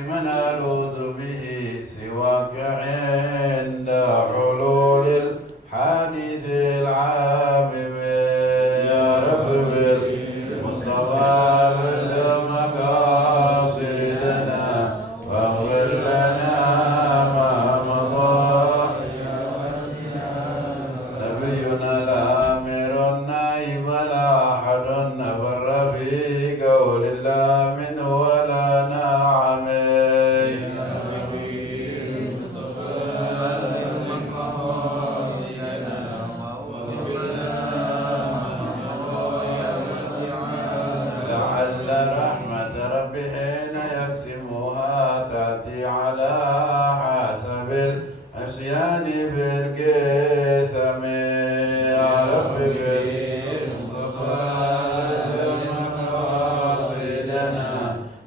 ما نلوذ به سواك عند حلول الحادث العامم يا رب بالمصطفى بلغ مقاصدنا واغفر لنا ما مضى نبينا الامر النائم ولا احد نبر في قول الله من ولا نعم لعل رحمة ربي حين يقسمها تأتي على حسب العصيان بالقسم يا رب بالمصطفى بلغ مقاصدنا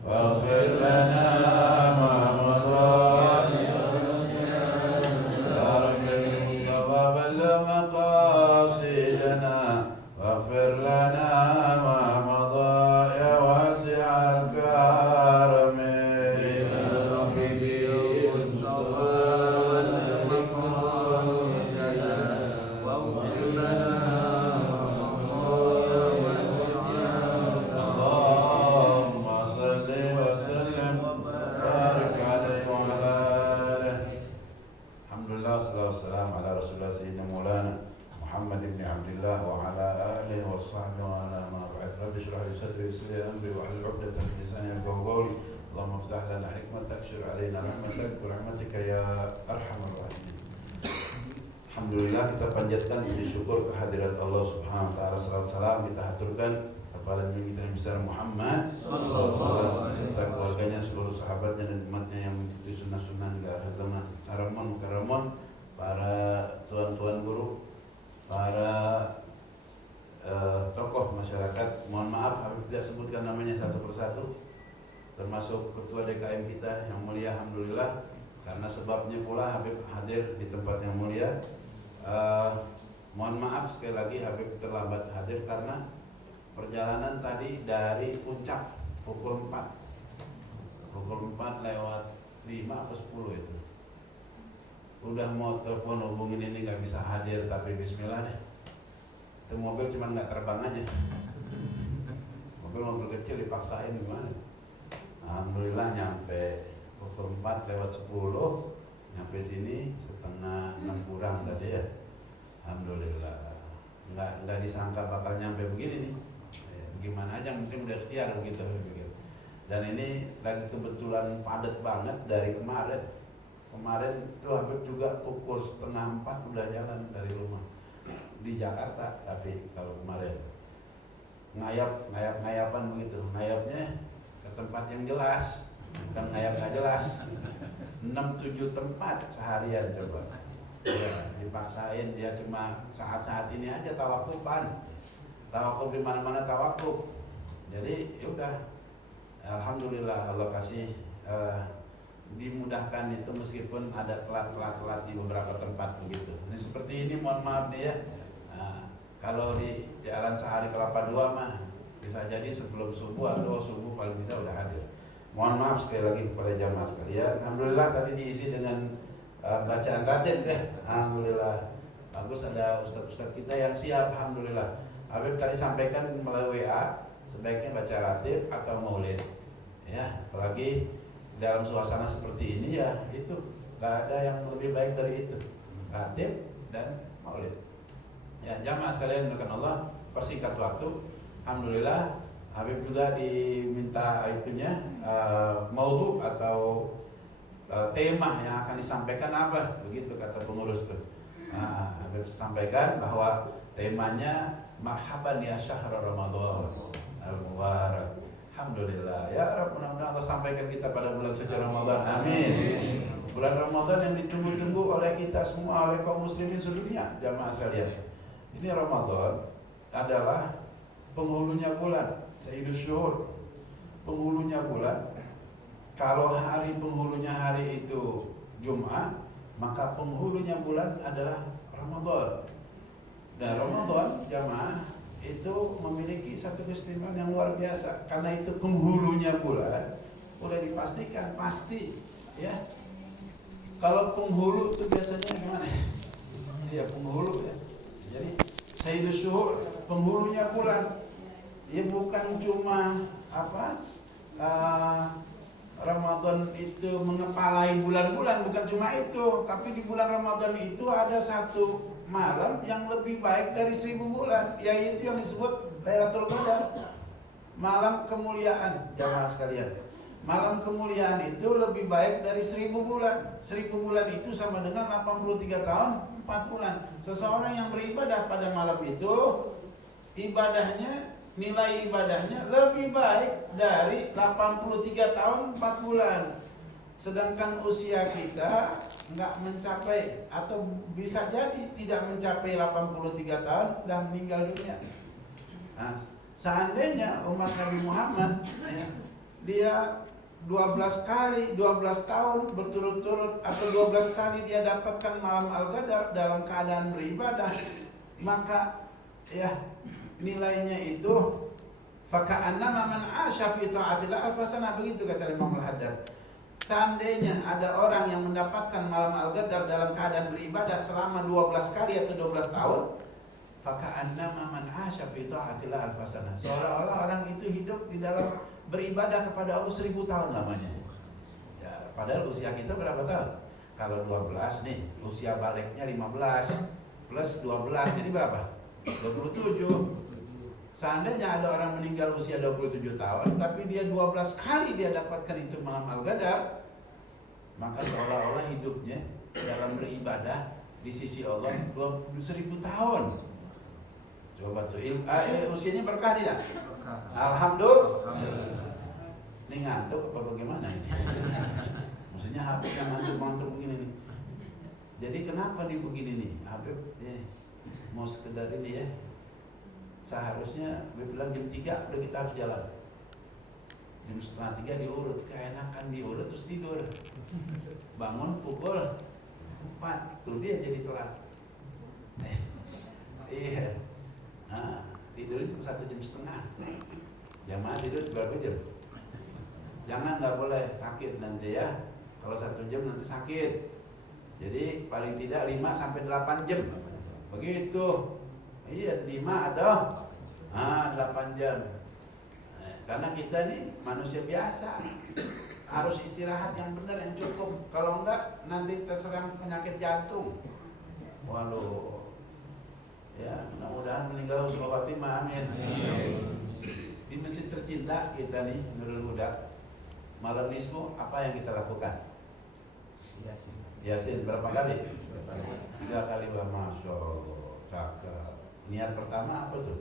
واغفر لنا ما مضى يا رب بالمصطفى بلغ مقاصدنا واغفر لنا ما مضى يا واسع الكرم يا رب بالمصطفى بلغ مقاصدنا واغفر لنا ما مضى يا واسع اللهم صل وسلم وبارك عليه وعلى آله. Alhamdulillah, sallallahu wassalam ala rasulullah sayyidina maulana Muhammad ibn Abdullah wa ala alihi wa sahbihi wa ala ma ba'd. Rabbi shrah li sadri wa yassir li amri wa hlul 'uqdatam min lisani yafqahu qawli. Allahumma iftah lana hikmatak, shur 'alaina rahmatak bi rahmatika ya arhamar rahimin. Alhamdulillah, kita panjatkan puji syukur kehadirat Allah Subhanahu wa taala. Salawat salam kita haturkan kepada Nabi kita besar Muhammad sallallahu alaihi wasallam serta keluarganya, seluruh sahabatnya dan umatnya yang mengikuti sunnah-sunnah hingga akhir zaman. Haramun karamon, para tuan-tuan guru, para tokoh masyarakat. Mohon maaf Habib tidak sebutkan namanya satu persatu, termasuk ketua DKM kita yang mulia. Alhamdulillah, karena sebabnya pula Habib hadir di tempat yang mulia. Mohon maaf sekali lagi Habib terlambat hadir karena perjalanan tadi dari Puncak pukul 4 lewat 5 atau 10 itu. Udah mau telepon hubungin ini nggak bisa hadir, tapi bismillah deh. Itu mobil cuma nggak terbang aja. Mobil kecil dipaksain gimana? Alhamdulillah nyampe pukul 4 lewat 10, nyampe sini setengah 6 kurang tadi ya. Alhamdulillah. Nggak disangka bakal nyampe begini nih. Gimana aja, mungkin udah ikhtiar begitu. Dan ini lagi kebetulan padat banget dari kemarin. Kemarin itu Habib juga pukul setengah 4 udah jalan dari rumah di Jakarta, tapi kalau kemarin ngayapan begitu, ngayapnya ke tempat yang jelas, bukan ngayap nggak jelas. 6-7 tempat seharian coba. Ya, dipaksain dia cuma saat-saat ini aja tawakufan. Tawakuf di mana-mana tawakuf. Jadi ya udah, alhamdulillah Allah kasih dimudahkan itu meskipun ada telat di beberapa tempat begitu. Ini seperti ini, mohon maaf nih ya. Nah, kalau di Jalan Sehari Kelapa 2 mah bisa jadi sebelum subuh atau subuh paling tidak udah hadir. Mohon maaf sekali lagi kepada jamaah sekalian. Alhamdulillah tadi diisi dengan bacaan ratib ya. Alhamdulillah bagus, ada ustaz-ustaz kita yang siap. Alhamdulillah. Habib tadi sampaikan melalui WA sebaiknya baca ratib atau maulid. Ya, apalagi dalam suasana seperti ini ya, itu gak ada yang lebih baik dari itu, ratib dan maulid. Ya, jamaah sekalian dimuliakan Allah, persingkat waktu, alhamdulillah Habib juga diminta itunya maudhu atau tema yang akan disampaikan apa, begitu kata pengurus tuh. Nah, Habib sampaikan bahwa temanya marhaban ya syahr Ramadan al-mubarak. Alhamdulillah, ya Rabb, mudah-mudahan Allah sampaikan kita pada bulan suci Ramadan. Amin. Bulan Ramadan yang ditunggu-tunggu oleh kita semua, oleh kaum muslimin sedunia, jamaah sekalian. Ini Ramadan adalah penghulunya bulan, Sayyidus Syuhur. Penghulunya bulan. Kalau hari penghulunya hari itu Jumat, maka penghulunya bulan adalah Ramadan. Dan Ramadan jamaah itu memiliki satu keistimewaan yang luar biasa, karena itu penghulunya bulan udah dipastikan pasti ya. Kalau penghulu itu biasanya gimana? Iya penghulu ya. Jadi Sayyidus Syuhur, penghulunya bulan. Ya bukan cuma apa Ramadan itu mengepalai bulan-bulan, bukan cuma itu, tapi di bulan Ramadan itu ada satu malam yang lebih baik dari 1000 bulan, yaitu yang disebut Lailatul Qadar, malam kemuliaan. Jamaah sekalian, malam kemuliaan itu lebih baik dari 1000 bulan. 1000 bulan itu sama dengan 83 tahun 4 bulan. Seseorang yang beribadah pada malam itu, ibadahnya, nilai ibadahnya lebih baik dari 83 tahun 4 bulan. Sedangkan usia kita nggak mencapai, atau bisa jadi tidak mencapai 83 tahun dan meninggal dunia. Nah, seandainya umat Nabi Muhammad ya, dia 12 tahun berturut-turut atau 12 kali dia dapatkan malam Al-Qadar dalam keadaan beribadah, maka ya nilainya itu faka'annama man 'asha fi ta'atillah alfasana, begitu kata Imam Al-Haddad. Seandainya ada orang yang mendapatkan malam Al-Qadar dalam keadaan beribadah selama 12 kali atau 12 tahun, faka'annama man 'asha fi ta'atillah alfasana, seolah-olah orang itu hidup di dalam beribadah kepada Allah 1000 tahun lamanya. Ya, padahal usia kita berapa tahun? Kalau 12 nih, usia baliknya 15 plus 12 jadi berapa? 27. Seandainya ada orang meninggal usia 27 tahun, tapi dia 12 kali dia dapatkan itu malam Al-Qadar, maka seolah-olah hidupnya dalam beribadah di sisi Allah 1000 tahun. Coba tuh, usianya berkah tidak? Alhamdulillah. Ini ngantuk apa bagaimana ini? Maksudnya Habib yang ngantuk begini nih. Jadi kenapa nih begini nih? Habib mau sekedar ini ya. Seharusnya Habib bilang jam 3 udah kita harus jalan. Jam setengah 3 diurut, keenakan diurut terus tidur. Bangun pukul 4, tuh dia jadi telat. Iya. Nah, tidur itu 1,5 jam. Jamaah tidur berapa jam? Jangan, nggak boleh sakit nanti ya. Kalau 1 jam nanti sakit. Jadi paling tidak 5 sampai 8 jam. Begitu. Iya, 5 atau 8 jam. Karena kita nih manusia biasa, harus istirahat yang benar, yang cukup. Kalau enggak nanti terserang penyakit jantung. Waduh. Ya, mudah-mudahan meninggal husnul khotimah, amin. Di masjid tercinta kita nih, Nurul Huda, malam nisfu apa yang kita lakukan? Yasin berapa kali? 3 kali. Masya Allah, cakep. Niat pertama apa tuh?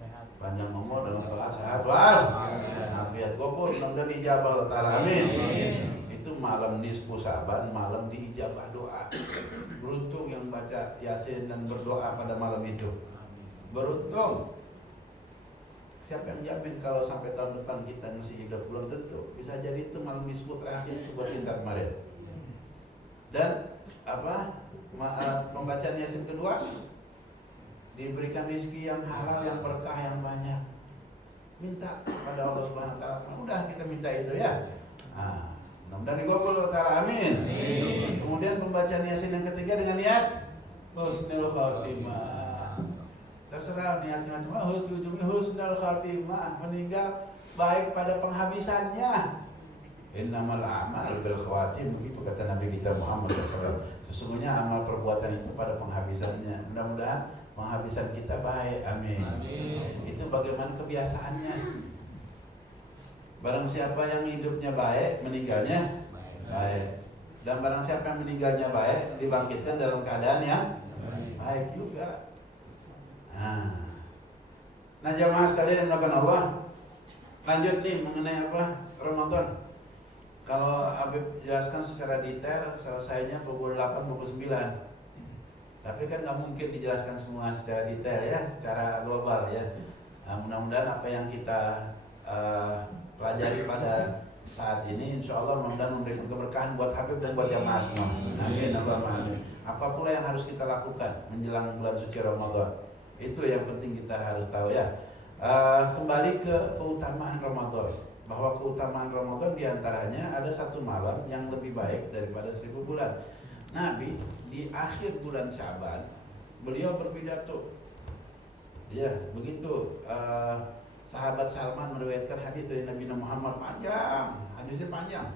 Sehat. Panjang umur dalam kelas sehat wal. Afiat gopur, mudah-mudahan dijabah ta'ala, amin. Itu malam nisfu Sa'ban, malam diijabah doa. Beruntung yang baca Yasin dan berdoa pada malam itu. Beruntung. Siapa yang jamin kalau sampai tahun depan kita masih hidup? Belum tentu. Bisa jadi itu malam nisfu terakhir itu buat kita kemarin. Dan pembacaan Yasin kedua diberikan rezeki yang halal, yang berkah, yang banyak. Minta kepada Allah Subhanahu wa taala. Udah kita minta itu ya. Mudah-mudahan digabul ta'ala, amin. Kemudian pembacaan Yasin yang ketiga dengan niat husnul khatimah. Terserah niatnya cuma ujungnya husnul khatimah, meninggal baik pada penghabisannya. Innamal a'mal bil khawatim, begitu kata Nabi kita Muhammad SAW. Sesungguhnya amal perbuatan itu pada penghabisannya. Mudah-mudahan penghabisan kita baik, amin. Itu bagaimana kebiasaannya. Barang siapa yang hidupnya baik, meninggalnya baik. Dan barang siapa yang meninggalnya baik, dibangkitkan dalam keadaan yang baik juga. Nah jamaah sekalian yang dimuliakan Allah, lanjut nih mengenai apa? Ramadan. Kalau Habib jelaskan secara detail, selesainya pukul 8, pukul 9. Tapi kan nggak mungkin dijelaskan semua secara detail ya, secara global ya. Mudah-mudahan apa yang kita pelajari pada saat ini, insya Allah mudah-mudahan memberikan keberkahan buat Habib dan buat jamaah semua. Amin, Allahumma amin. Apa pula yang harus kita lakukan menjelang bulan suci Ramadan? Itu yang penting kita harus tahu ya. Kembali ke keutamaan Ramadan. bahwa keutamaan Ramadan diantaranya ada satu malam yang lebih baik daripada 1000 bulan. Nabi di akhir bulan Syaban beliau berpidato. Ya, begitu sahabat Salman meriwayatkan hadis dari Nabi Muhammad panjang, hadisnya panjang.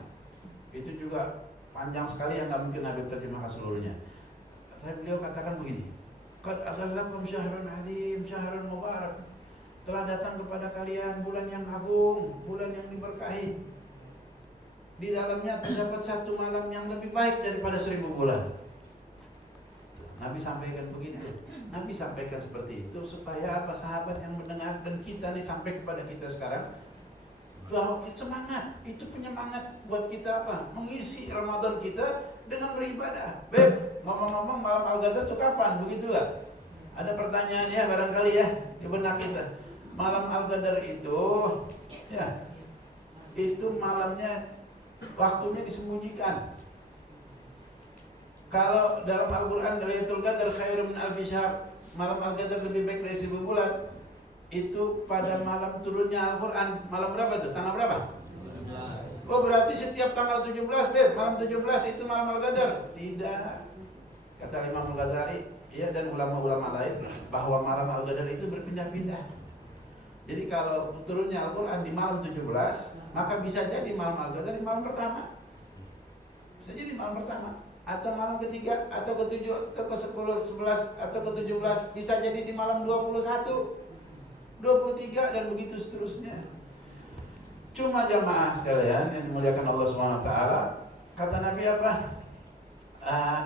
Itu juga panjang sekali yang nggak mungkin Nabi terjemahkan seluruhnya. Beliau katakan begini, qad aghallakum syahrun azim, syahrun mubarak. Telah datang kepada kalian bulan yang agung, bulan yang diberkahi. Di dalamnya terdapat satu malam yang lebih baik daripada 1000 bulan. Nabi sampaikan begitu. Nabi sampaikan seperti itu supaya apa, sahabat yang mendengar dan kita nih sampai kepada kita sekarang bahwa kita semangat. Itu penyemangat buat kita apa? Mengisi Ramadan kita dengan beribadah. Beb, ngomong-ngomong malam Al-Qadar itu kapan? Begitu kan? Ada pertanyaan ya barangkali ya di benak kita. Malam Al-Qadar itu ya, itu malamnya waktunya disembunyikan. Kalau dalam Al-Quran Lailatul Qadar khairun min alfi syahr, malam Al-Qadar lebih baik dari 1000 bulan. Itu pada malam turunnya Al-Quran. Malam berapa tuh? Tanggal berapa? 17. Oh, berarti setiap tanggal 17, Beb, malam 17 itu malam Al-Qadar? Tidak. Kata Imam Al-Ghazali ya, dan ulama-ulama lain, bahwa malam Al-Qadar itu berpindah-pindah. Jadi kalau turunnya Al-Quran di malam 17, maka bisa jadi malam Al-Qadar di malam pertama. Bisa jadi malam pertama, atau malam ketiga, atau ke-7, atau ke-10, 11, atau ke-17. Bisa jadi di malam 21, 23, dan begitu seterusnya. Cuma jamaah sekalian yang dimuliakan Allah SWT, kata Nabi apa?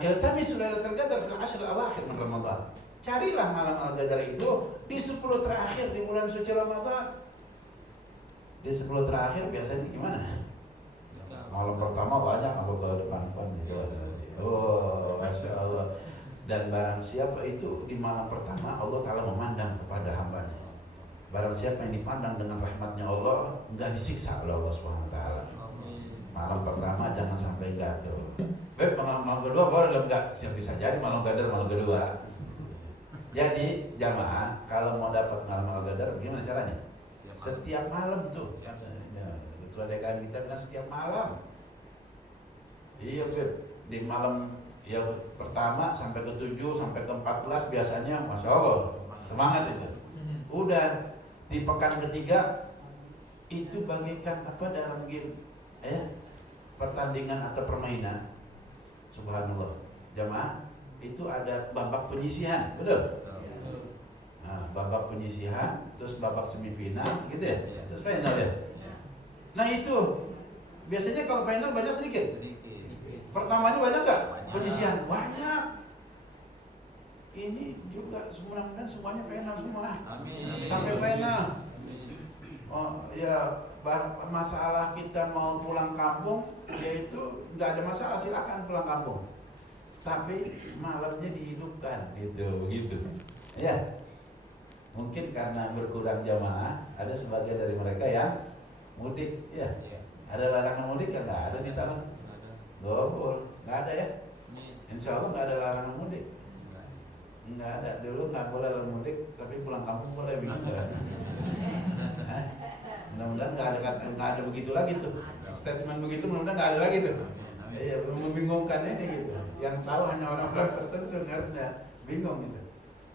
Iltamisu lailatul qadar fil ashr al-awakhir min Ramadan. Carilah malam Al-Qadar itu di 10 terakhir di bulan suci Ramadan. Di 10 terakhir biasanya gimana? Malam pertama banyak apa ke depan gitu. Oh, Masya Allah. Dan barang siapa itu di malam pertama Allah Ta'ala memandang kepada hambanya. Barang siapa yang dipandang dengan rahmatnya Allah, enggak disiksa oleh Allah SWT. Malam pertama jangan sampai jatuh. Malam kedua boleh enggak? Siap bisa jadi malam Qadar malam kedua. Jadi jamaah kalau mau dapat malam Al-Qadar gimana caranya? Setiap malam tuh. Ketua DKM kita bilang setiap malam. Iya, Beb. Di malam yang pertama sampai ke-7 sampai ke-14 biasanya Masya Allah semangat itu. Udah di pekan ketiga itu bagaikan apa dalam game pertandingan atau permainan. Subhanallah. Jamaah, itu ada babak penyisihan, betul? Nah, babak penyisihan, terus babak semifinal, gitu ya? Terus final ya? Nah itu, biasanya kalau final banyak sedikit? Pertamanya banyak nggak? Penyisihan? Banyak. Ini juga mudah-mudahan semuanya final semua. Sampai final. Oh ya, masalah kita mau pulang kampung, yaitu nggak ada masalah, silakan pulang kampung. Tapi malamnya dihidupkan gitu, begitu. Ya, mungkin karena berkurang jamaah, ada sebagian dari mereka yang mudik. Ya, ada larangan mudik ya? Nggak ada di tahun. Gobol, nggak ada ya? Insya Allah nggak ada larangan mudik. Nggak ada, dulu nggak boleh mudik, tapi pulang kampung boleh begitu. Mudah-mudahan nggak ada begitu lagi tuh. Statement begitu mudah-mudahan nggak ada lagi tuh. Iya, membingungkan ini gitu. Yang tahu hanya orang-orang tertentu, karena bingung gitu.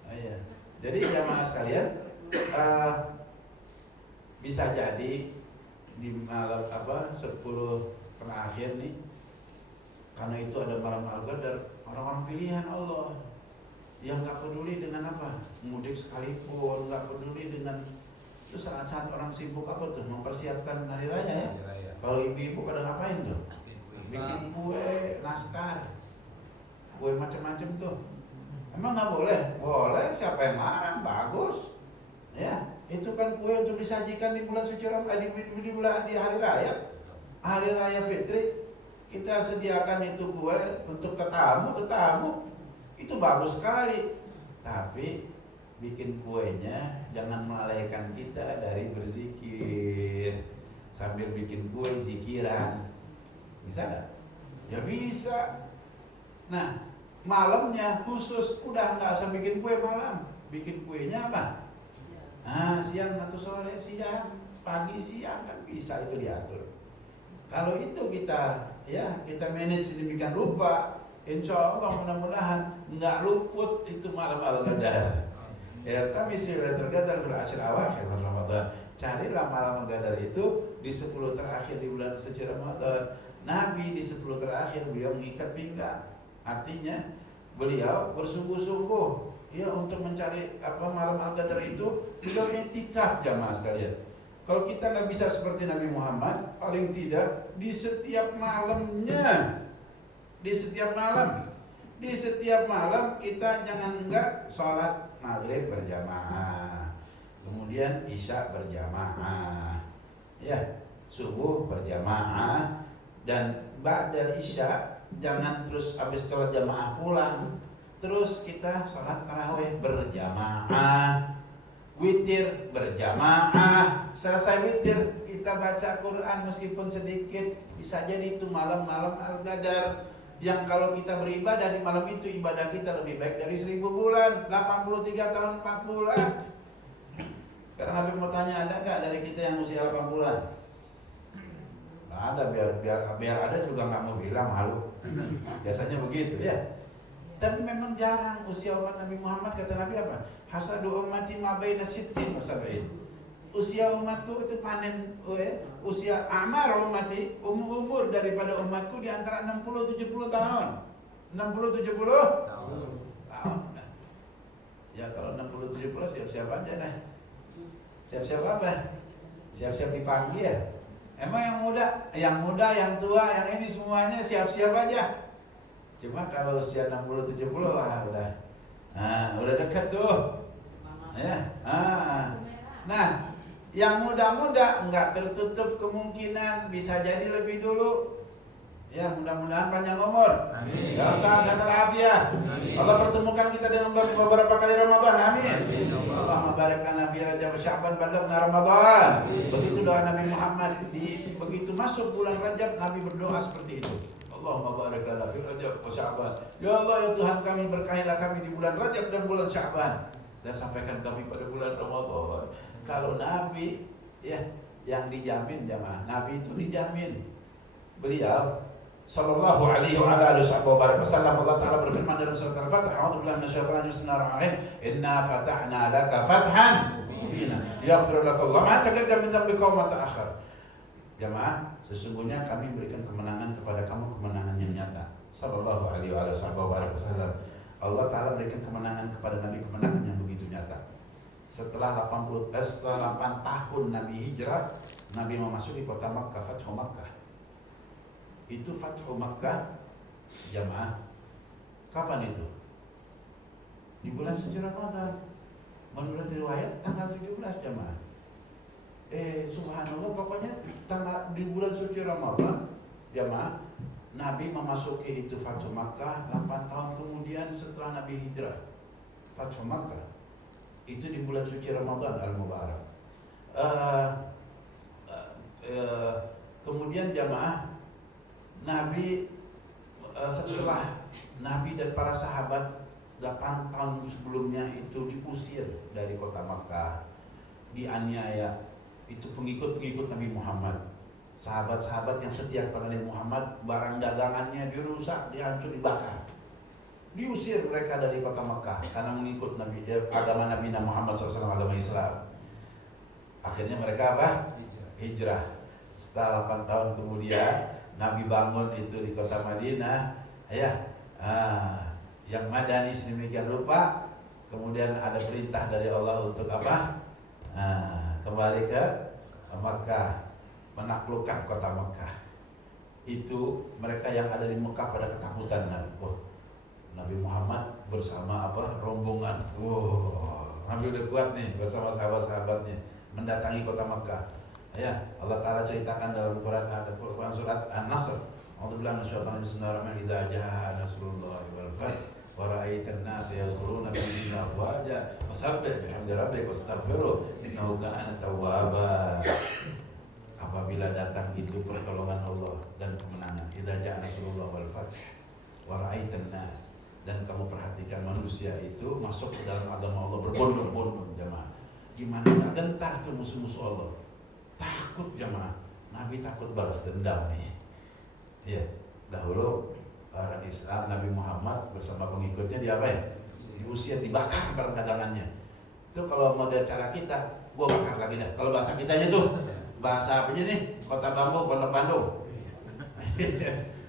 Iya. Jadi jamaah sekalian, bisa jadi di malam 10 terakhir nih, karena itu ada malam Al-Qadar, orang-orang pilihan Allah yang nggak peduli dengan apa, mudik sekalipun, nggak peduli dengan itu. Saat-saat orang sibuk apa tuh, mempersiapkan hari raya ya. Kalau ibu-ibu pada ngapain tuh? Bikin kue, nastar, kue macam-macam tuh. Emang nggak boleh? Boleh, siapa yang larang? Bagus. Ya, itu kan kue untuk disajikan di bulan suci Ramadan, di hari raya. Hari raya Fitri, kita sediakan itu kue untuk tetamu. Itu bagus sekali. Tapi bikin kuenya jangan melalaikan kita dari berzikir. Sambil bikin kue zikiran. Bisa nggak? Ya bisa. Nah, malamnya khusus udah nggak usah bikin kue malam. Bikin kuenya apa? Siang atau sore, siang. pagi siang kan bisa itu diatur. Kalau itu kita manage demikian rupa, insya Allah mudah-mudahan nggak luput itu malam al-qadar. Iltamisi lailatul qadar fil ashr awakhir min Ramadan. Carilah malam al-qadar itu di 10 terakhir di bulan suci Ramadan. Nabi di 10 terakhir beliau mengikat pinggang. Artinya beliau bersungguh-sungguh untuk mencari malam al-qadar itu. Beliau iktikaf jamaah sekalian. Kalau kita nggak bisa seperti Nabi Muhammad, paling tidak di setiap malamnya, di setiap malam kita jangan enggak sholat maghrib berjamaah, kemudian isya berjamaah, subuh berjamaah, dan ba'dal isya jangan terus habis sholat jamaah pulang, terus kita sholat tarawih berjamaah. Witir berjamaah, selesai witir kita baca Quran meskipun sedikit, bisa jadi itu malam-malam al-qadar yang kalau kita beribadah di malam itu ibadah kita lebih baik dari 1000 bulan, 83 tahun 4 bulan. Sekarang Habib mau tanya, ada nggak dari kita yang usia 8 bulan? Nggak ada, biar ada juga nggak mau bilang, malu. Biasanya begitu ya. Tapi memang jarang usia umat Nabi Muhammad, kata Nabi apa? Hasadu ummati ma baina sittin wa sab'in. Usia umatku itu panen, usia amar ummati, umur daripada umatku di antara 60-70 tahun. 60-70 tahun. Ya kalau 60-70 siap-siap aja dah. Siap-siap apa? Siap-siap dipanggil. Emang yang muda, yang tua, yang ini semuanya siap-siap aja. Cuma kalau usia 60-70 udah dekat tuh. Nah, yang muda-muda enggak tertutup kemungkinan bisa jadi lebih dulu. Ya, mudah-mudahan panjang umur. Amin. Ya Allah, sehat walafiat. Allah pertemukan kita dengan beberapa kali Ramadan. Amin. Allahumma barik lana fi Rajab wa Sya'ban balaghna Ramadan. Begitu doa Nabi Muhammad begitu masuk bulan Rajab, Nabi berdoa seperti itu. Allahumma barik lana fi Rajab wa Sya'ban. Ya Allah, ya Tuhan kami, berkahilah kami di bulan Rajab dan bulan Sya'ban, dan sampaikan kami pada bulan Ramadan. Kalau Nabi yang dijamin jamaah, Nabi itu dijamin. Beliau sallallahu alaihi wa alihi wasallam, Allah Ta'ala berfirman dalam surat Al-Fatih, a'udzubillahi minasyaitonir rajim, bismillahirrahmanirrahim, inna fatahna laka fathan mubina yaghfir laka Allah ma taqaddama min dhanbika wa ma ta'akhkhar. Jamaah, sesungguhnya kami berikan kemenangan kepada kamu, kemenangan yang nyata. Sallallahu alaihi wa wasallam. Allah Ta'ala berikan kemenangan kepada Nabi, kemenangan yang begitu nyata. Setelah 8 tahun Nabi hijrah, Nabi memasuki kota Makkah, Fathu Makkah. Itu Fathu Makkah, jamaah, kapan itu? Di bulan suci Ramadan. Menurut riwayat tanggal 17 jamaah. Subhanallah, pokoknya di bulan suci Ramadan, jamaah, Nabi memasuki itu Fathu Makkah 8 tahun kemudian setelah Nabi hijrah. Fathu Makkah itu di bulan suci Ramadan al-Mubarak. Kemudian jamaah, Nabi setelah Nabi dan para sahabat 8 tahun sebelumnya itu diusir dari kota Makkah, dianiaya. Itu pengikut-pengikut Nabi Muhammad, sahabat-sahabat yang setia kepada Nabi Muhammad, barang dagangannya dirusak, dihancur, dibakar. Diusir mereka dari kota Makkah karena mengikut agama Nabi Muhammad SAW, agama Islam. Akhirnya mereka hijrah. Setelah 8 tahun kemudian Nabi bangun itu di kota Madinah, yang madani sedemikian rupa. Kemudian ada perintah dari Allah untuk kembali ke Makkah, menaklukkan kota Makkah. Itu mereka yang ada di Makkah pada ketakutan. Nabi Muhammad bersama rombongan. Nabi udah kuat nih bersama sahabat-sahabatnya mendatangi kota Makkah. Allah Ta'ala ceritakan dalam Quran surat An-Nasr. A'udzubillahi minasyaitonir rajim. Bismillahirrahmanirrahim. Idza jaa nasrullahi wal fath wa ra'aitan nasa yadkhuluna fi dinillahi afwaja fasabbih bihamdi rabbika wastaghfirhu innahu kana tawwaba. Apabila datang itu pertolongan Allah dan kemenangan, idza jaa nasrullahi wal fath wa ra'aitan nas, dan kamu perhatikan manusia itu masuk ke dalam agama Allah berbondong-bondong jamaah. Gimana tak gentar tuh musuh-musuh Allah. Takut jemaah. Nabi takut balas dendam nih. Ya, dahulu orang Islam Nabi Muhammad bersama pengikutnya diapain? Diusir, dibakar barang dagangannya. Itu kalau model cara kita, gua bakar lagi dah. Kalau bahasa kitanya tuh, bahasa apanya nih? Kota Bambu, Pondok Bandung.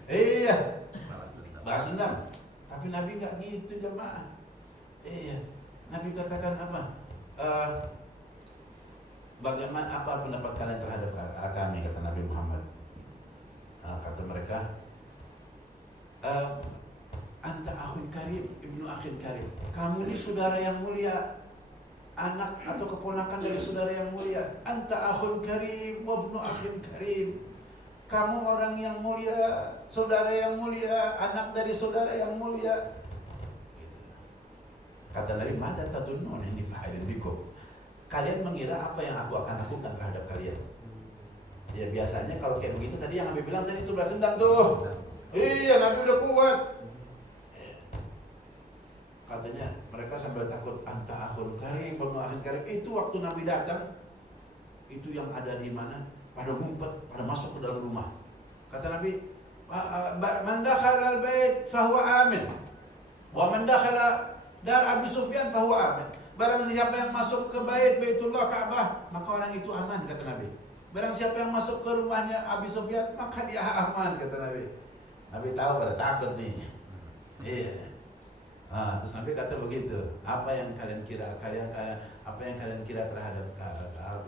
Iya, balas dendam. Tapi Nabi nggak gitu jemaah. Iya, Nabi katakan apa? Bagaimana apa pendapat kalian terhadap kami, kata Nabi Muhammad. Kata mereka, anta akhun karim, ibnu akhir karim. Kamu ini saudara yang mulia, anak atau keponakan dari saudara yang mulia. Anta akhun karim, wabnu akhir karim. Kamu orang yang mulia, saudara yang mulia, anak dari saudara yang mulia. Kata Nabi, mada tadunun ini fa'ilin bikum. Kalian mengira apa yang aku akan lakukan terhadap kalian? Ya biasanya kalau kayak begitu tadi yang Nabi bilang tadi itu balas dendam tuh. Iya, Nabi udah kuat. Katanya mereka sambil takut anta akhun karim, ibnu akhir karim. Itu waktu Nabi datang, itu yang ada di mana? Pada ngumpet, pada masuk ke dalam rumah. Kata Nabi, man dakhala al-bait fahuwa amin. Wa man dakhala dar Abi Sufyan fahuwa amin. Barang siapa yang masuk ke Baitullah Ka'bah, maka orang itu aman, kata Nabi. Barang siapa yang masuk ke rumahnya Abi Sufyan, maka dia aman, kata Nabi. Nabi tahu pada takut nih. Iya. Terus Nabi kata begitu. Apa yang kalian kira? Apa yang kalian kira terhadap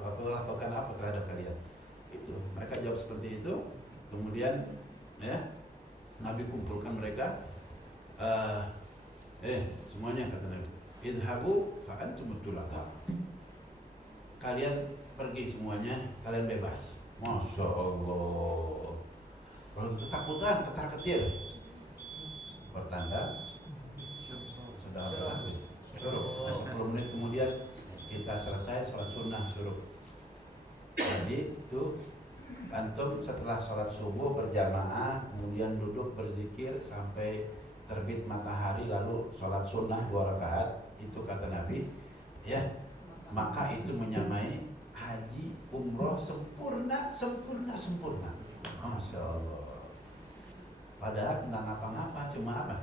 aku lakukan apa terhadap kalian? Itu. Mereka jawab seperti itu. Kemudian ya, Nabi kumpulkan mereka. Semuanya kata Nabi. Idhabu fa'antum tulaqah. Kalian pergi semuanya, kalian bebas. Masya Allah. Kalau ketakutan, ketar-ketir. Pertanda sudah habis. Suruh. 10 menit kemudian kita selesai sholat sunnah suruh. Jadi itu antum setelah sholat subuh berjamaah, kemudian duduk berzikir sampai terbit matahari, lalu sholat sunnah 2 rakaat. Itu kata Nabi, ya, maka itu menyamai haji umroh sempurna. Masya Allah. Padahal nggak ngapa-ngapa, cuma apa?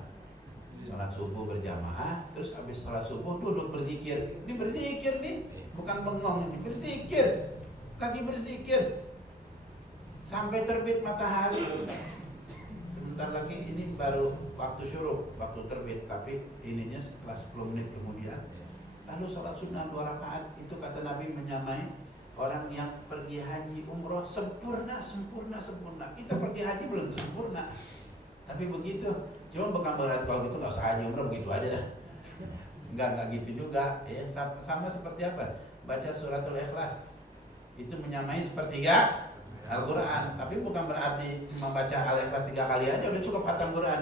Sholat subuh berjamaah, terus habis sholat subuh duduk berzikir. Ini berzikir nih, bukan bengong ini, berzikir. Lagi berzikir sampai terbit matahari. Sebentar lagi ini baru waktu syuruk, waktu terbit, tapi ininya setelah 10 menit kemudian. Lalu sholat sunnah 2 rakaat itu kata Nabi menyamai orang yang pergi haji umroh sempurna. Kita pergi haji belum tentu sempurna, tapi begitu. Cuma bukan berarti kalau gitu nggak usah haji umroh, begitu aja dah. Nggak gitu juga. Ya sama seperti apa? Baca suratul Ikhlas itu menyamai sepertiga Al-Quran, tapi bukan berarti membaca Al-Ikhlas 3 kali aja udah cukup khatam Quran.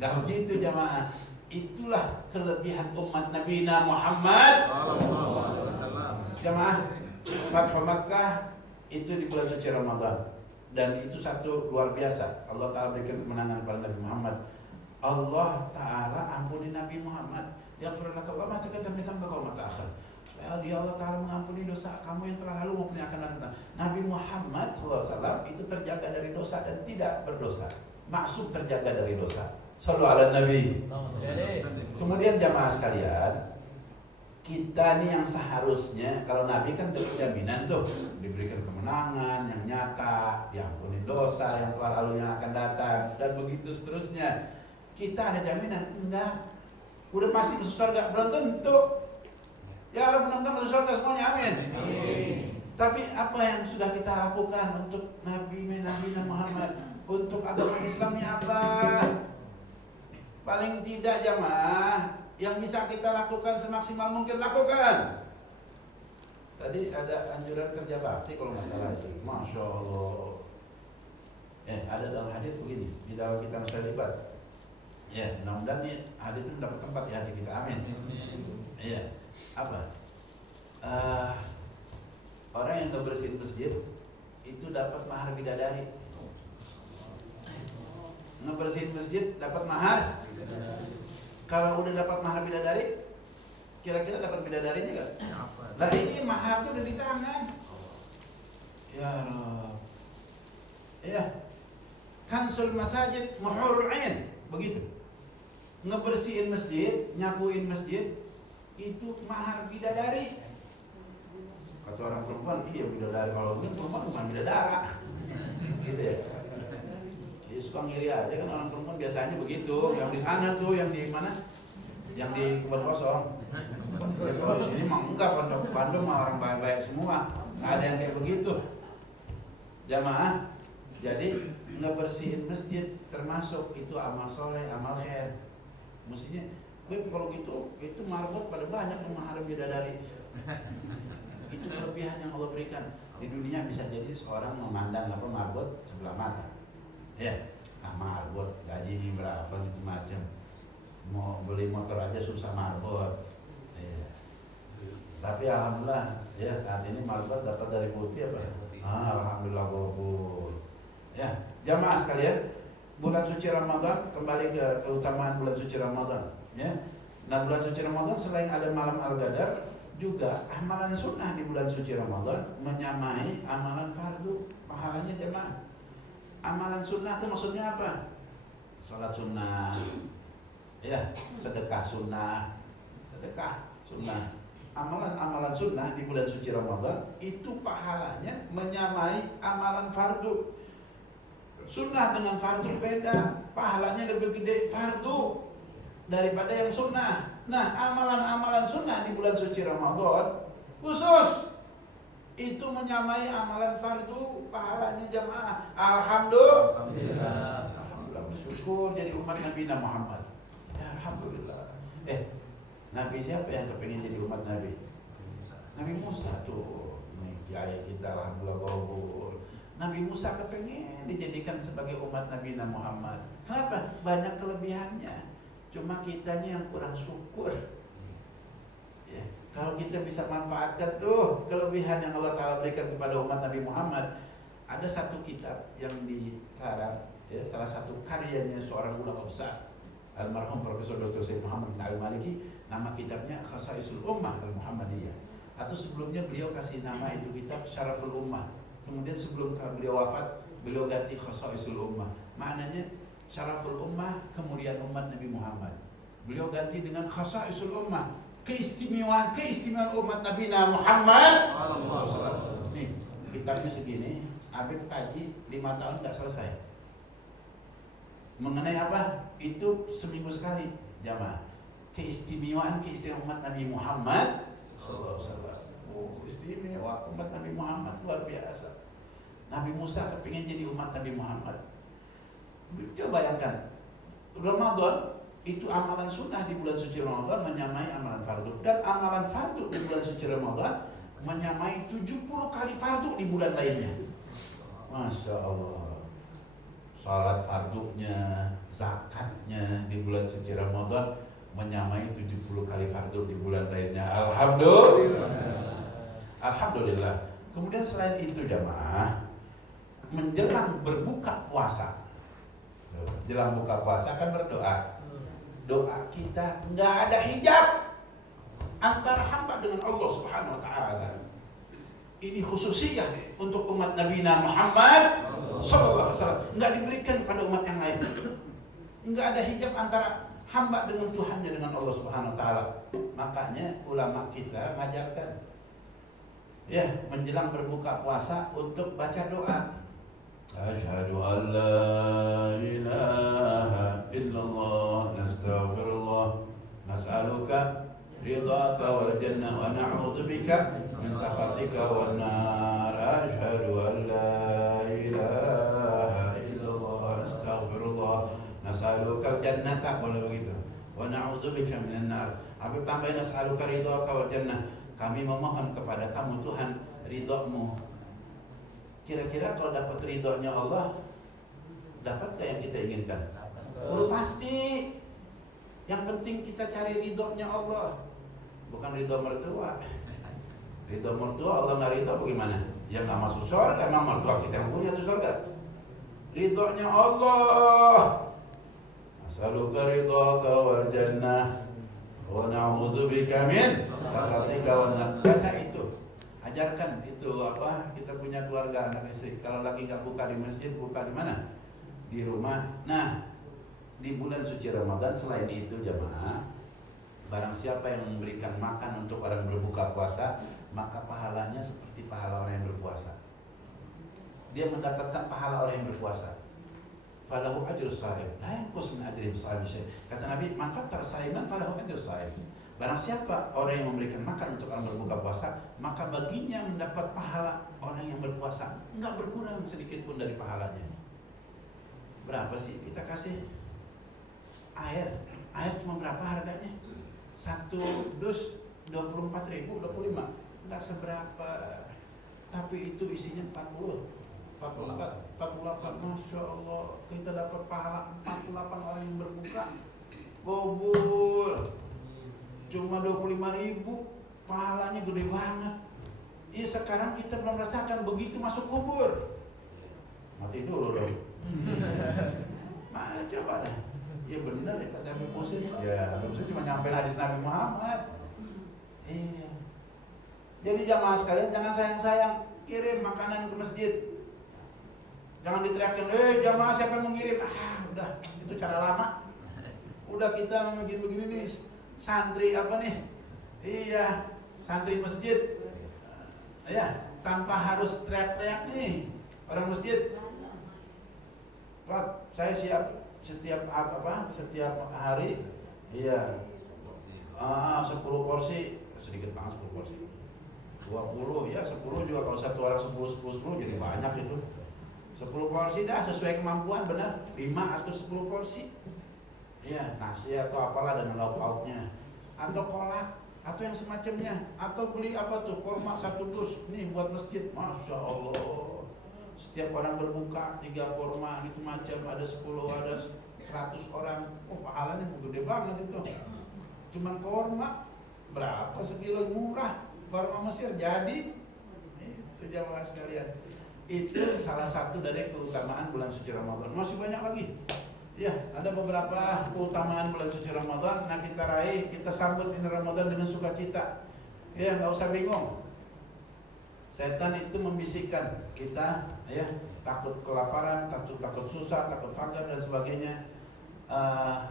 Nggak begitu jamaah. Itulah kelebihan umat Nabi Muhammad jamaah. Fathu Makkah itu di bulan suci Ramadan, dan itu satu luar biasa. Allah Ta'ala berikan kemenangan kepada Nabi Muhammad. Allah Ta'ala ampuni Nabi Muhammad. Yaghfirulaka Allah ma taqaddama min dhanbika wa ma ta'akhkhar. Ya Allah Ta'ala mengampuni dosa kamu yang telah lalu maupun yang akan datang. Nabi Muhammad SAW itu terjaga dari dosa dan tidak berdosa. Maksud terjaga dari dosa. Shallu ala Nabi. Kemudian jamaah sekalian, kita nih yang seharusnya, kalau Nabi kan dapat jaminan tuh, diberikan kemenangan yang nyata, diampuni dosa yang telah lalu yang akan datang, dan begitu seterusnya. Kita ada jaminan? Enggak. Udah pasti masuk surga? Belum tentu. Ya Allah, benar-benar masuk surga semuanya, amin. Tapi apa yang sudah kita lakukan untuk Nabi Muhammad, untuk agama Islamnya apa? Paling tidak jamaah, yang bisa kita lakukan semaksimal mungkin lakukan. Tadi ada anjuran kerja bakti kalau nggak salah itu. Masya Allah. Ada dalam hadis begini, di dalam kitab Musalibat. Ya, mudah-mudahan nih hadis itu mendapat tempat di hati kita, amin. Iya. Apa? Orang yang ngebersihin masjid itu dapat mahar bidadari. Ngebersihin masjid dapat mahar. Kalau udah dapat mahar bidadari, kira-kira dapat bidadarinya nggak? Nah ini mahar itu udah di tangan. Ya Rabb. Ya. Kansul masajid muhurul ain, begitu. Ngebersihin masjid, nyapuin masjid, itu mahar bidadari. Kata orang perempuan, iya bidadari, kalau perempuan bukan bidadara. Gitu ya. Jadi suka ngiri aja kan orang perempuan biasanya begitu. Yang di sana tuh, yang di mana? Yang di Kubur Kosong. Ya, kalau di sini mah enggak, pondok Bandung mah orang baik-baik semua. Nggak ada yang kayak begitu. Jamaah, jadi ngebersihin masjid termasuk itu amal soleh, amal khair. Mestinya, kalau gitu, itu marbot pada banyak mahar bidadari. Itu kelebihan yang Allah berikan. Di dunia bisa jadi seorang memandang apa marbot sebelah mata. Ya, marbot, gaji berapa gitu macam. Mau beli motor aja susah marbot. Ya. Tapi alhamdulillah, ya saat ini marbot dapat dari putih apa? Alhamdulillah kabul. Ya, jamaah sekalian, bulan suci Ramadan, kembali ke keutamaan bulan suci Ramadan. Ya, nah bulan suci Ramadan selain ada malam Al-Qadar, juga amalan sunnah di bulan suci Ramadan menyamai amalan fardu. Pahalanya jemaah. Amalan sunnah itu maksudnya apa? Salat sunnah, ya, sedekah sunnah. Amalan-amalan sunnah di bulan suci Ramadan itu pahalanya menyamai amalan fardu. Sunnah dengan fardu beda, pahalanya lebih gede fardu daripada yang sunnah. Nah, amalan-amalan sunnah di bulan suci Ramadan khusus itu menyamai amalan fardu, pahalanya jamaah. Alhamdulillah. Alhamdulillah, bersyukur jadi umat Nabi Muhammad. Ya, alhamdulillah. Nabi siapa yang kepingin jadi umat Nabi? Nabi Musa tuh. Nih ayat kita alhamdulillah kabul. Nabi Musa kepingin dijadikan sebagai umat Nabi Muhammad. Kenapa? Banyak kelebihannya. Cuma kitanya yang kurang syukur. Ya, kalau kita bisa manfaatkan tuh kelebihan yang Allah Ta'ala berikan kepada umat Nabi Muhammad. Ada satu kitab yang dikarang, ya, salah satu karyanya seorang ulama besar, almarhum Profesor Dr. Sayyid Muhammad bin Al-Maliki. Nama kitabnya Khasaisul Ummah Al-Muhammadiyah. Atau sebelumnya beliau kasih nama itu kitab Syaraful Ummah. Kemudian sebelum beliau wafat, beliau ganti Khasaisul Ummah. Maknanya Syaraful Ummah, kemudian umat Nabi Muhammad. Beliau ganti dengan Khasaisul Ummah, keistimewaan umat Nabi Muhammad. Nih, kitabnya segini, Habib kaji 5 tahun nggak selesai. Mengenai apa? Itu seminggu sekali, jamaah. Keistimewaan umat Nabi Muhammad. Istimewa umat Nabi Muhammad luar biasa. Nabi Musa kepingin jadi umat Nabi Muhammad. Coba bayangkan, Ramadan itu amalan sunnah di bulan suci Ramadan menyamai amalan fardu, dan amalan fardu di bulan suci Ramadan menyamai 70 kali fardu di bulan lainnya. Masya Allah. Salat fardunya, zakatnya di bulan suci Ramadan menyamai 70 kali fardu di bulan lainnya. Alhamdulillah. Kemudian selain itu jamaah, menjelang berbuka puasa, jelang buka puasa kan berdoa. Doa kita nggak ada hijab antara hamba dengan Allah Subhanahu Wa Taala. Ini khususiyah untuk umat Nabi Muhammad SAW. Nggak diberikan pada umat yang lain. Nggak ada hijab antara hamba dengan Tuhannya, dengan Allah Subhanahu Wa Taala. Makanya ulama kita mengajarkan, ya, menjelang berbuka puasa untuk baca doa. Asyhadu an la ilaha illallah, nastaghfirullah, nas'aluka ridhaka wal jannah wa na'udzubika min sakhatika wan nar. Asyhadu an la ilaha illallah, nastaghfirullah, nas'aluka jannata, boleh begitu, wa na'udzubika minan nar. Habis tambahin nas'aluka ridhaka wal jannah, kami memohon kepada kamu Tuhan ridho-Mu. Kira-kira kalau dapat ridhonya Allah, dapat gak yang kita inginkan? Udah pasti. Yang penting kita cari ridhonya Allah, bukan ridho mertua. Ridho mertua Allah nggak ridho bagaimana? Ya nggak masuk surga, emang mertua kita yang punya tuh surga. Ridhonya Allah. As'aluka ridhaka wal jannah wa na'udzubika min sakhatika wan nar. Baca itu. ajarkan itu apa, kita punya keluarga anak istri, kalau lagi nggak buka di masjid, buka di mana? Di rumah. Nah, di bulan suci Ramadan selain itu jamaah, barang siapa yang memberikan makan untuk orang berbuka puasa, maka pahalanya seperti pahala orang yang berpuasa. Dia mendapatkan pahala orang yang berpuasa. Falahu ajrus shaim, la yanqus min ajri shaim syai'. Kata Nabi, man fattara shaiman falahu ajrus shaim. Barang siapa orang yang memberikan makan untuk orang berbuka puasa, maka baginya mendapat pahala orang yang berpuasa, enggak berkurang sedikit pun dari pahalanya. Berapa sih kita kasih air? Air cuma berapa harganya? 1 dus 24.000, 25, enggak seberapa. Tapi itu isinya 40, 44, 48. Masya Allah, kita dapat pahala 48 orang yang berbuka. Gobul. Cuma 25.000, pahalanya gede banget. Iya, sekarang kita belum merasakan, begitu masuk kubur. Mati dulu dong. Mana coba dah. Iya benar ya kata Habib Husin. Ya, Habib Husin cuma nyampein hadis Nabi Muhammad. Iya. Jadi jamaah sekalian jangan sayang-sayang kirim makanan ke masjid. Jangan diteriakin, jamaah siapa yang mengirim? Udah, itu cara lama. Udah kita begini-begini nih. Santri apa nih? Iya, santri masjid. Ya, tanpa harus teriak-teriak nih orang masjid. Pak, saya siap setiap hari. Iya. 10 porsi, sedikit banget 10 porsi. 20, ya 10 juga, kalau satu orang 10 jadi banyak itu. 10 porsi dah sesuai kemampuan, benar. 5 atau 10 porsi. Iya, nasi atau apalah dengan lauk-lauknya, atau kolak, atau yang semacamnya, atau beli apa tuh, kurma 1 dus, nih buat masjid. Masya Allah, setiap orang berbuka 3 kurma, itu macam ada 10, ada 100 orang, pahalanya gede banget itu. Cuman kurma, berapa sekilo, murah, kurma Mesir jadi, itu jamaah sekalian. Itu salah satu dari keutamaan bulan suci Ramadan. Masih banyak lagi. Ya, ada beberapa keutamaan bulan suci Ramadan. Nah, kita raih, kita sambut ini Ramadan dengan sukacita. Ya, nggak usah bingung. Setan itu membisikkan kita, ya, takut kelaparan, takut susah, takut fakir dan sebagainya.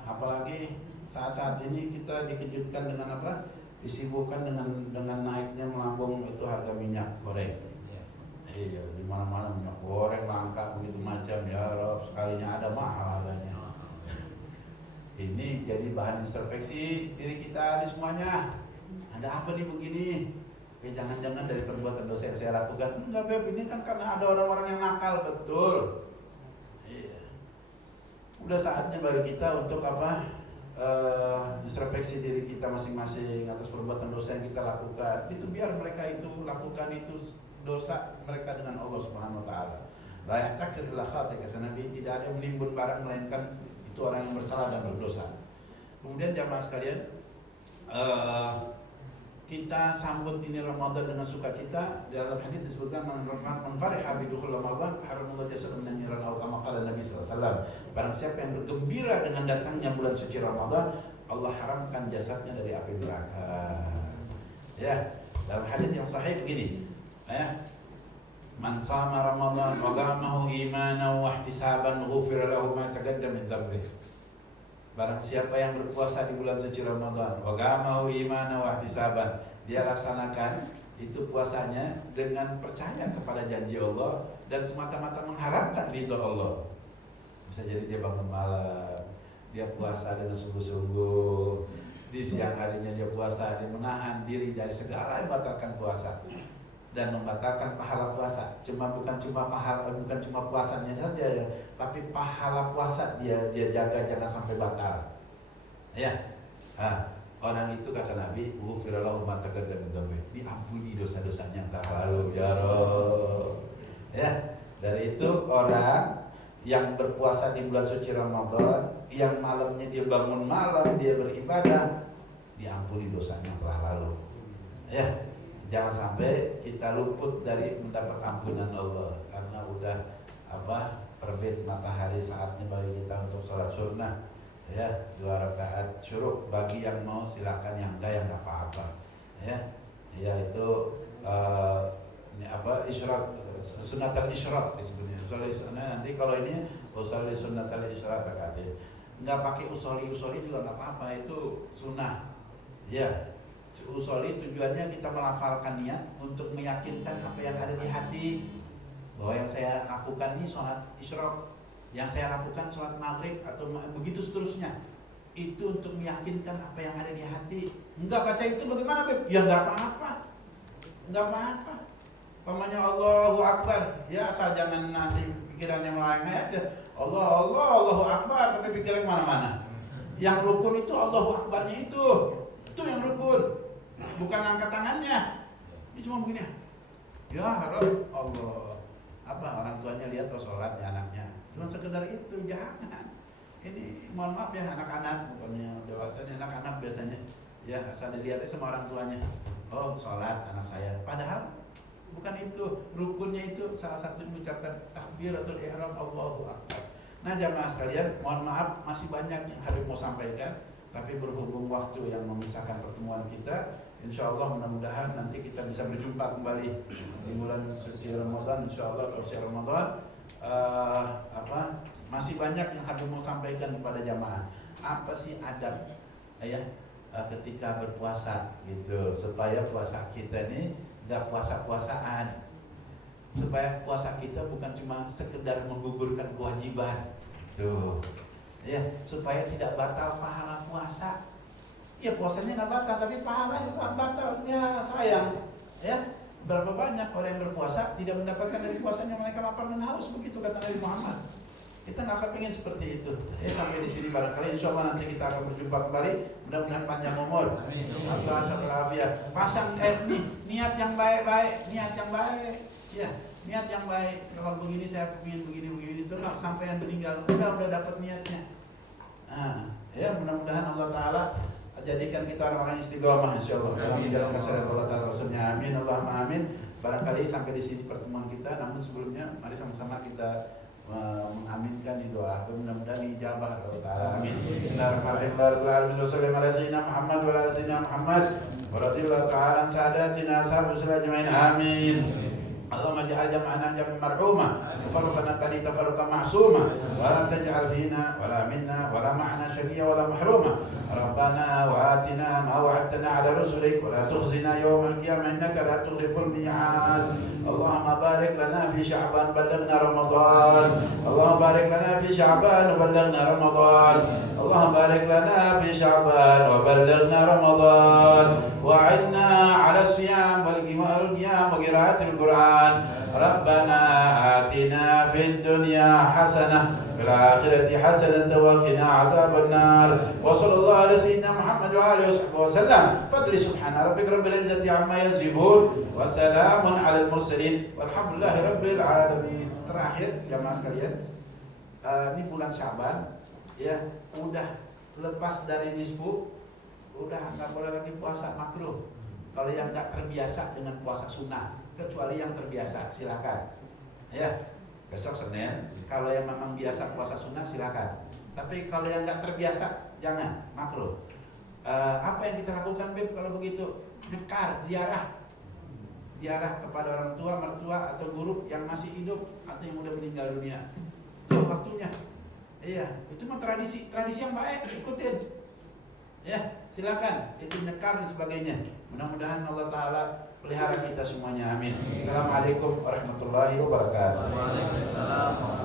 Apalagi saat-saat ini kita dikejutkan dengan apa? Disibukkan dengan naiknya melambung itu harga minyak goreng. Iya, di mana-mana minyak goreng langka begitu macam, ya Rob, sekalinya ada mahal harganya. Ini jadi bahan introspeksi diri kita di semuanya. Ada apa nih begini? Jangan-jangan dari perbuatan dosa yang saya lakukan. Enggak, Beb, ini kan karena ada orang-orang yang nakal, betul. Iya. Udah saatnya bagi kita untuk apa? Introspeksi diri kita masing-masing atas perbuatan dosa yang kita lakukan. Itu biar mereka itu lakukan itu dosa mereka dengan Allah Subhanahu wa taala. La yahtakirul khati, kata Nabi, tidak ada yang menimbun barang melainkan itu orang yang bersalah dan berdosa. Kemudian jamaah sekalian, kita sambut ini Ramadan dengan sukacita. Di dalam hadis disebutkan man fariha bi dukhul Ramadan haramullah jasadun min niran aw kama qala Nabi sallallahu alaihi wasallam. Barang siapa yang bergembira dengan datangnya bulan suci Ramadan, Allah haramkan jasadnya dari api neraka. Ya, dalam hadis yang sahih begini. Man sama Ramadan wa qamahu imanan wa ihtisaban ghufira lahu ma taqaddama min dhanbi. Barang siapa yang berpuasa di bulan suci Ramadan wa qamahu imanan wa ihtisaban, dia laksanakan itu puasanya dengan percaya kepada janji Allah dan semata-mata mengharapkan ridho Allah. Bisa jadi dia bangun malam, dia puasa dengan sungguh-sungguh. Di siang harinya dia puasa, dia menahan diri dari segala yang membatalkan puasa dan membatalkan pahala puasa. Bukan cuma puasanya saja ya, tapi pahala puasa dia jaga jangan sampai batal. Ya. Orang itu kata Nabi, ghufirallahu ma taqaddama min dhanbi, diampuni dosa-dosanya yang lalu, ya Rabb. Ya, dari itu orang yang berpuasa di bulan suci Ramadan, yang malamnya dia bangun malam, dia beribadah, diampuni dosanya yang telah lalu. Ya, jangan sampai kita luput dari mendapat ampunan Allah karena udah terbit matahari, saatnya bagi kita untuk sholat sunnah. Ya, 2 rakaat syuruk. Bagi yang mau silakan, yang enggak apa-apa. Ya, yaitu ini apa, isyraq, sunnatul isyraq disebutnya. Nanti kalau ini usolli sunnatul isyraq rakaat. Nggak pakai usolli juga nggak apa-apa, itu sunnah. Ya, usolli tujuannya kita melafalkan niat untuk meyakinkan apa yang ada di hati, bahwa yang saya lakukan ini sholat isyraq, yang saya lakukan sholat maghrib atau begitu seterusnya, itu untuk meyakinkan apa yang ada di hati. Enggak baca itu bagaimana, Beb? Ya nggak apa-apa, nggak apa-apa. Pamanya Allahu Akbar, ya asal jangan nanti pikirannya melayang aja. Allahu Akbar, tapi pikiran mana-mana. Yang rukun itu Allahu Akbarnya itu yang rukun, bukan angkat tangannya. Ini cuma begini, ya harap Allah. Apa orang tuanya lihat sholat ya anaknya, cuma sekedar itu, jangan. Ini mohon maaf ya anak-anak, bukannya dewasa, anak-anak biasanya ya asal dilihatnya sama orang tuanya, oh sholat anak saya, padahal bukan itu. Rukunnya itu salah satu mengucapkan takbiratul ihram, Allahu Akbar. Nah jamaah sekalian, mohon maaf masih banyak yang Habib mau sampaikan, tapi berhubung waktu yang memisahkan pertemuan kita, insya Allah mudah-mudahan nanti kita bisa berjumpa kembali di bulan suci Ramadan, insya Allah suci Ramadan. Masih banyak yang Habib mau sampaikan kepada jamaah. Apa sih adab ya ketika berpuasa gitu, supaya puasa kita ini nggak puasa-puasaan, supaya puasa kita bukan cuma sekedar menggugurkan kewajiban tuh ya, supaya tidak batal pahala puasa. Ya puasanya nggak batal, tapi pahalanya batal. Ya sayang ya, berapa banyak orang yang berpuasa tidak mendapatkan dari puasanya, mereka lapar dan haus, begitu kata Nabi Muhammad. Kita nggak kepingin seperti itu. Sampai di sini barangkali, insya Allah nanti kita akan berjumpa kembali. Mudah-mudahan panjang umur. Allah satu afiat. Pasang niat yang baik-baik, niat yang baik. Ya, niat yang baik. Kalau begini saya ingin begini itu nggak sampai yang meninggal. Udah dapat niatnya. Nah, ya mudah-mudahan Allah Taala jadikan kita orang-orang istiqomah insya Allah dalam menjalankan syariat Allah Taala Rasulnya. Amin, Allahumma amin. Barangkali sampai di sini pertemuan kita. Namun sebelumnya mari sama-sama kita mengaminkan di doa, mudah-mudahan dijabah Allah Taala. Amin. Bismillahirrahmanirrahim. Muhammad wa ala sayyidina Muhammad wa radhiyallahu ta'ala an sadatina ashabus ajmain. Amin. Allahumma ja'al jam'ana jam'an marhuma wa farqana qali tafarruqa ma'suma wa la taj'al fina wa la minna wa la ma'ana shaqiyya wa la mahruma. Rabbana wa atina ma wa'adtana 'ala rusulik wa la tukhzina yawmal qiyamah innaka la tukhliful mi'ad. Allahumma barik lana fi Sya'ban ballaghna Ramadan. Allahumma barik lana fi Sya'ban wa ballaghna Ramadan. Allahumma barik lana fi Sya'ban wa ballaghna Ramadan. Wa'inna 'ala siyam wal qiyam wa qira'atil Qur'an. Rabbana atina fid dunya hasanah fil akhirati hasanah wa qina adzaban nar. Wa sallallahu ala sayyidina Muhammad wa alihi wasallam. Fadli subhana rabbika rabbil izzati amma yasifun wa salamun alal mursalin walhamdulillahi rabbil alamin. Terakhir jamaah sekalian, ini bulan Sya'ban ya, udah lepas dari nisfu, udah nggak boleh lagi puasa makruh. Kalau yang nggak terbiasa dengan puasa sunnah, kecuali yang terbiasa silakan ya, besok Senin. Kalau yang memang biasa puasa sunnah silakan, tapi kalau yang nggak terbiasa jangan, makruh. Apa yang kita lakukan Beb kalau begitu? Dekar, ziarah kepada orang tua, mertua atau guru yang masih hidup atau yang udah meninggal dunia. Tuh waktunya. Iya, itu mah tradisi yang baik, ikutin. Ya, silakan, itu nyekar dan sebagainya. Mudah-mudahan Allah Taala pelihara kita semuanya. Amin. Assalamualaikum warahmatullahi wabarakatuh. Waalaikumsalam.